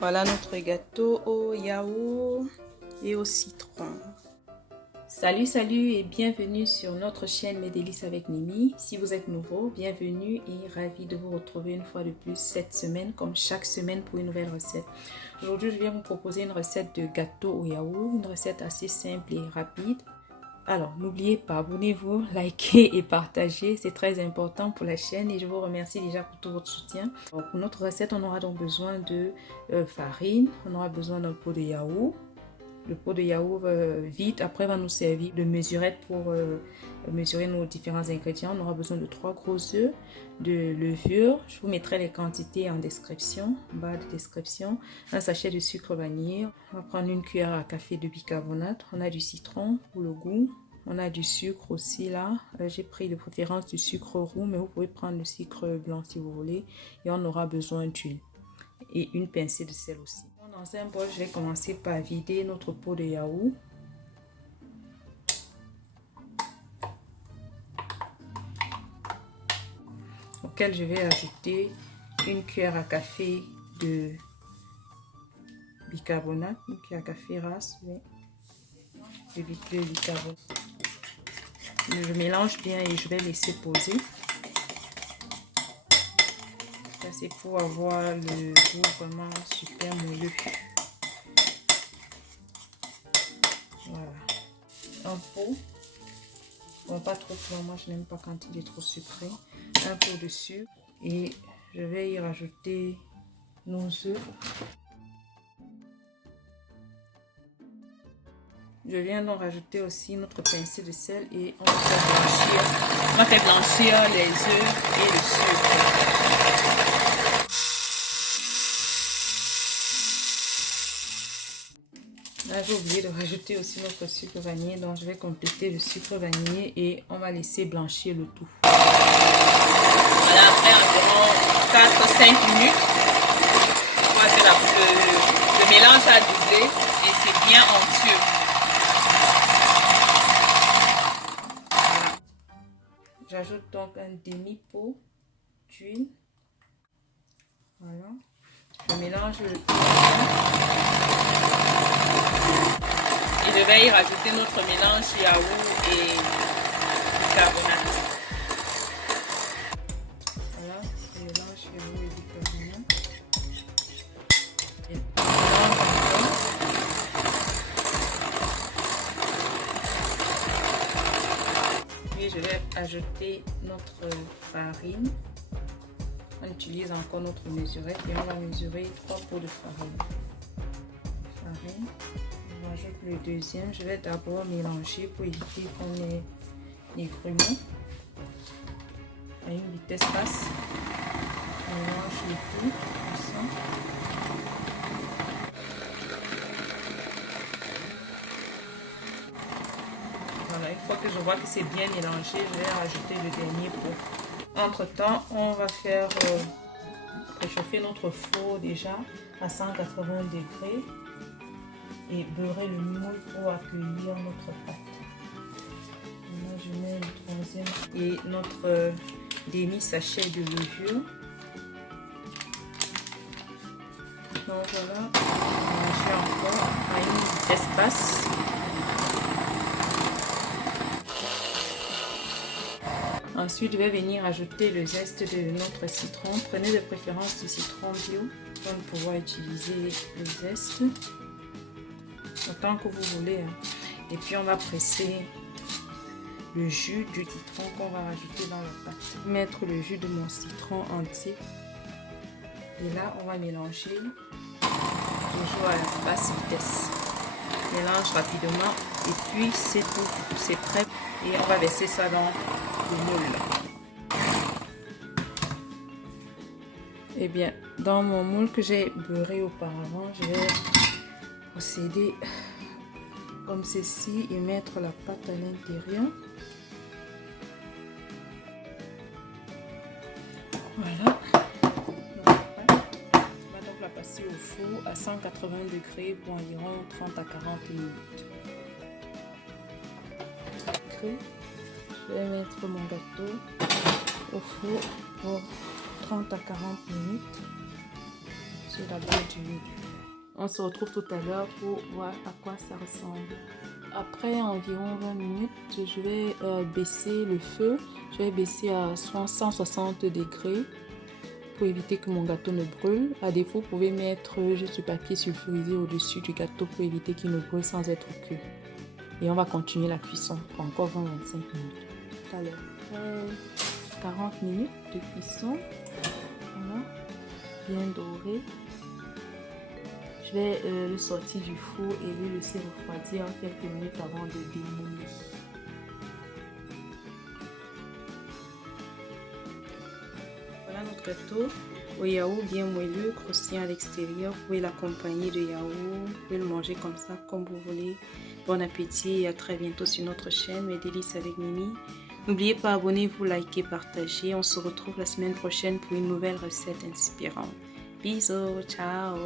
Voilà notre gâteau au yaourt et au citron. Salut et bienvenue sur notre chaîne Mes Délices avec Mimi. Si vous êtes nouveau, bienvenue et ravi de vous retrouver une fois de plus cette semaine comme chaque semaine pour une nouvelle recette. Aujourd'hui, je viens vous proposer une recette de gâteau au yaourt, une recette assez simple et rapide. Alors, n'oubliez pas, abonnez-vous, likez et partagez, c'est très important pour la chaîne et je vous remercie déjà pour tout votre soutien. Alors, pour notre recette, on aura donc besoin de farine, on aura besoin d'un pot de yaourt. Le pot de yaourt vide, après va nous servir de mesurette pour mesurer nos différents ingrédients. On aura besoin de 3 gros œufs, de levure, je vous mettrai les quantités en description, en bas de description, un sachet de sucre vanille, on va prendre une cuillère à café de bicarbonate, on a du citron pour le goût, on a du sucre aussi là, j'ai pris de préférence du sucre roux, mais vous pouvez prendre le sucre blanc si vous voulez, et on aura besoin d'huile et une pincée de sel aussi. Dans un bol, je vais commencer par vider notre pot de yaourt. Auquel je vais ajouter une cuillère à café de bicarbonate, une cuillère à café rase de bicarbonate. Je mélange bien et je vais laisser poser. Ça c'est pour avoir le goût vraiment super moelleux. Voilà. Un pot. Bon, pas trop fort, moi je n'aime pas quand il est trop sucré. Un pot de sucre et je vais y rajouter nos œufs. Je viens donc rajouter aussi notre pincée de sel et on va faire blanchir les œufs et le sucre. Là, j'ai oublié de rajouter aussi notre sucre vanillé, donc je vais compléter le sucre vanillé et on va laisser blanchir le tout. Voilà, après environ 4-5 minutes, on voit que le mélange a doublé et c'est bien onctueux. Voilà. J'ajoute donc un demi-pot d'huile. Voilà. Je mélange le tout. Et je vais y rajouter notre mélange yaourt et bicarbonate. Voilà, je mélange yaourt et bicarbonate. Et puis je vais ajouter notre farine. On utilise encore notre mesurette et on va mesurer 3 pots de farine. Je rajoute le deuxième. Je vais d'abord mélanger pour éviter qu'on ait les grumeaux. À une vitesse basse. On mélange le tout comme ça. Voilà, une fois que je vois que c'est bien mélangé, je vais rajouter le dernier pot. Entre temps, on va faire réchauffer notre four déjà à 180 degrés et beurrer le moule pour accueillir notre pâte. Là, je mets le troisième et notre demi-sachet de levure. Donc voilà, je fais encore à une vitesse basse. Ensuite, je vais venir ajouter le zeste de notre citron. Prenez de préférence du citron bio pour pouvoir utiliser le zeste autant que vous voulez. Et puis, on va presser le jus du citron qu'on va rajouter dans la pâte. Mettre le jus de mon citron entier. Et là, on va mélanger toujours à la basse vitesse. Mélange rapidement et puis c'est tout, c'est prêt. Et on va verser ça dans le moule. Et bien, dans mon moule que j'ai beurré auparavant, je vais procéder comme ceci et mettre la pâte à l'intérieur. Voilà. On va donc la passer au four à 180 degrés pour environ 30 à 40 minutes. Je vais mettre mon gâteau au four pour 30 à 40 minutes sur la base d'huile. On se retrouve tout à l'heure pour voir à quoi ça ressemble. Après environ 20 minutes, je vais baisser le feu. Je vais baisser à 160 degrés pour éviter que mon gâteau ne brûle. À défaut, vous pouvez mettre juste du papier sulfurisé au-dessus du gâteau pour éviter qu'il ne brûle sans être cuit. Et on va continuer la cuisson pour encore 20-25 minutes. Tout à l'heure. 40 minutes de cuisson. Voilà. Bien doré. Je vais le sortir du four et le laisser refroidir quelques minutes avant de démouler. Voilà notre gâteau au yaourt bien moelleux, croustillant à l'extérieur. Vous pouvez l'accompagner de yaourt, vous pouvez le manger comme ça, comme vous voulez. Bon appétit et à très bientôt sur notre chaîne Mes Délices avec Mimi. N'oubliez pas, abonnez-vous, likez, partagez. On se retrouve la semaine prochaine pour une nouvelle recette inspirante. Bisous, ciao!